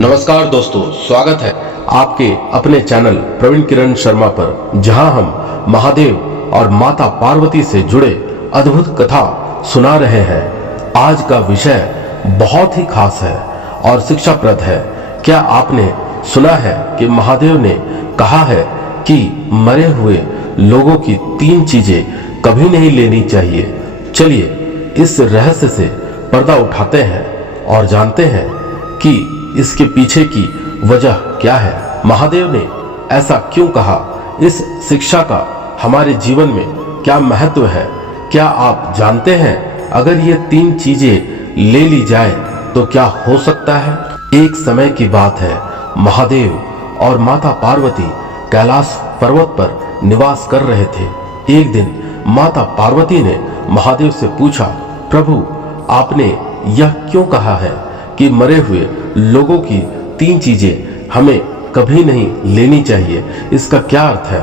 नमस्कार दोस्तों, स्वागत है आपके अपने चैनल प्रवीण किरण शर्मा पर, जहां हम महादेव और माता पार्वती से जुड़े अद्भुत कथा सुना रहे हैं। आज का विषय बहुत ही खास है और शिक्षाप्रद है। क्या आपने सुना है कि महादेव ने कहा है कि मरे हुए लोगों की 3 चीजें कभी नहीं लेनी चाहिए। चलिए इस रहस्य से पर्दा उठाते हैं और जानते हैं कि इसके पीछे की वजह क्या है। महादेव ने ऐसा क्यों कहा? इस शिक्षा का हमारे जीवन में क्या महत्व है? क्या आप जानते हैं अगर ये 3 चीजें ले ली जाए तो क्या हो सकता है? एक समय की बात है, महादेव और माता पार्वती कैलाश पर्वत पर निवास कर रहे थे। एक दिन माता पार्वती ने महादेव से पूछा, प्रभु आपने यह क्यों कहा है कि मरे हुए लोगों की 3 चीजें हमें कभी नहीं लेनी चाहिए, इसका क्या अर्थ है?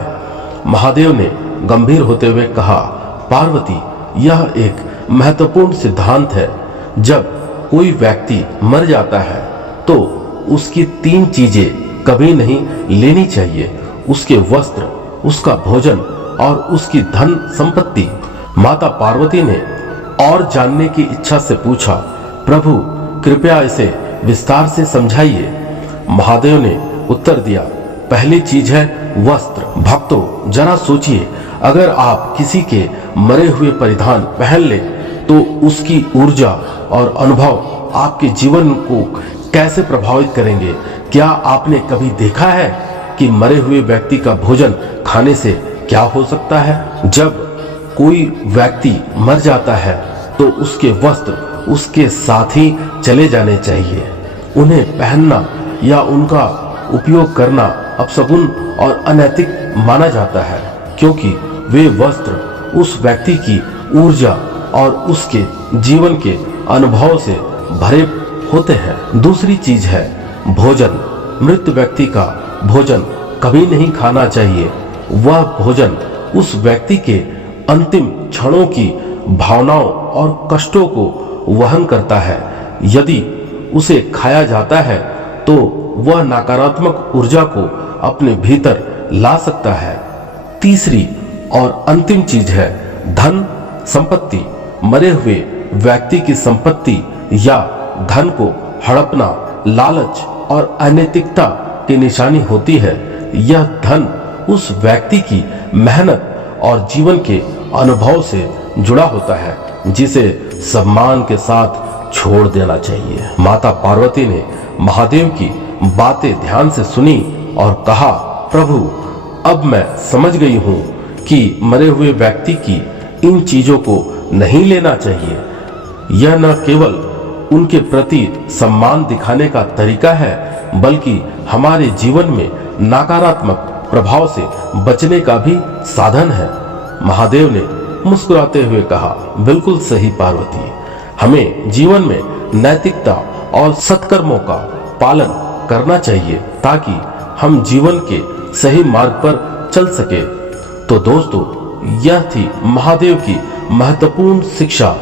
महादेव ने गंभीर होते हुए कहा, पार्वती यह एक महत्वपूर्ण सिद्धांत है। जब कोई व्यक्ति मर जाता है तो उसकी 3 चीजें कभी नहीं लेनी चाहिए, उसके वस्त्र, उसका भोजन और उसकी धन संपत्ति। माता पार्वती ने और जानने की इच्छा से पूछा, प्रभु कृपया इसे विस्तार से समझाइए। महादेव ने उत्तर दिया, पहली चीज है वस्त्र। भक्तों जरा सोचिए, अगर आप किसी के मरे हुए परिधान पहन ले तो उसकी ऊर्जा और अनुभव आपके जीवन को कैसे प्रभावित करेंगे। क्या आपने कभी देखा है कि मरे हुए व्यक्ति का भोजन खाने से क्या हो सकता है? जब कोई व्यक्ति मर जाता है तो उसके वस्त्र उसके साथ ही चले जाने चाहिए। उन्हें पहनना या उनका उपयोग करना अपशकुन और अनैतिक माना जाता है, क्योंकि वे वस्त्र उस व्यक्ति की ऊर्जा और उसके जीवन के अनुभव से भरे होते हैं। दूसरी चीज है भोजन। मृत व्यक्ति का भोजन कभी नहीं खाना चाहिए। वह भोजन उस व्यक्ति के अंतिम क्षणों की भावनाओं और कष्टों को वहन करता है। यदि उसे खाया जाता है तो वह नकारात्मक ऊर्जा को अपने भीतर ला सकता है। तीसरी और अंतिम चीज है धन संपत्ति। मरे हुए व्यक्ति की संपत्ति या धन को हड़पना लालच और अनैतिकता की निशानी होती है। यह धन उस व्यक्ति की मेहनत और जीवन के अनुभव से जुड़ा होता है, जिसे सम्मान के साथ छोड़ देना चाहिए। माता पार्वती ने महादेव की बातें ध्यान से सुनी और कहा, प्रभु अब मैं समझ गई हूँ कि मरे हुए व्यक्ति की इन चीजों को नहीं लेना चाहिए। यह न केवल उनके प्रति सम्मान दिखाने का तरीका है, बल्कि हमारे जीवन में नकारात्मक प्रभाव से बचने का भी साधन है। महादेव ने मुस्कुराते हुए कहा, बिल्कुल सही पार्वती, हमें जीवन में नैतिकता और सत्कर्मों का पालन करना चाहिए ताकि हम जीवन के सही मार्ग पर चल सके। तो दोस्तों, यह थी महादेव की महत्वपूर्ण शिक्षा।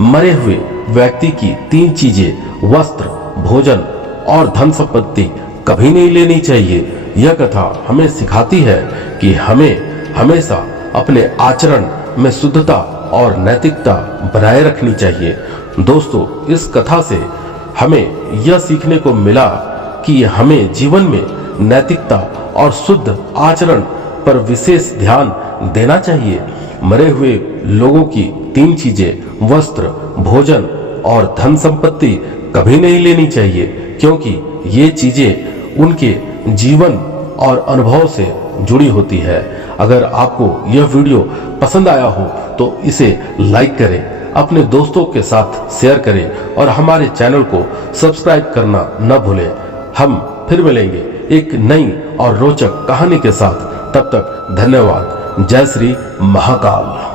मरे हुए व्यक्ति की 3 चीजें वस्त्र, भोजन और धन संपत्ति कभी नहीं लेनी चाहिए। यह कथा हमें सिखाती है कि हमें हमेशा अपने आचरण में शुद्धता और नैतिकता बनाए रखनी चाहिए। दोस्तों, इस कथा से हमें यह सीखने को मिला कि हमें जीवन में नैतिकता और शुद्ध आचरण पर विशेष ध्यान देना चाहिए। मरे हुए लोगों की 3 चीजें वस्त्र, भोजन और धन संपत्ति कभी नहीं लेनी चाहिए, क्योंकि ये चीजें उनके जीवन और अनुभव से जुड़ी होती है। अगर आपको यह वीडियो पसंद आया हो तो इसे लाइक करें, अपने दोस्तों के साथ शेयर करें और हमारे चैनल को सब्सक्राइब करना न भूलें। हम फिर मिलेंगे एक नई और रोचक कहानी के साथ। तब तक धन्यवाद। जय श्री महाकाल।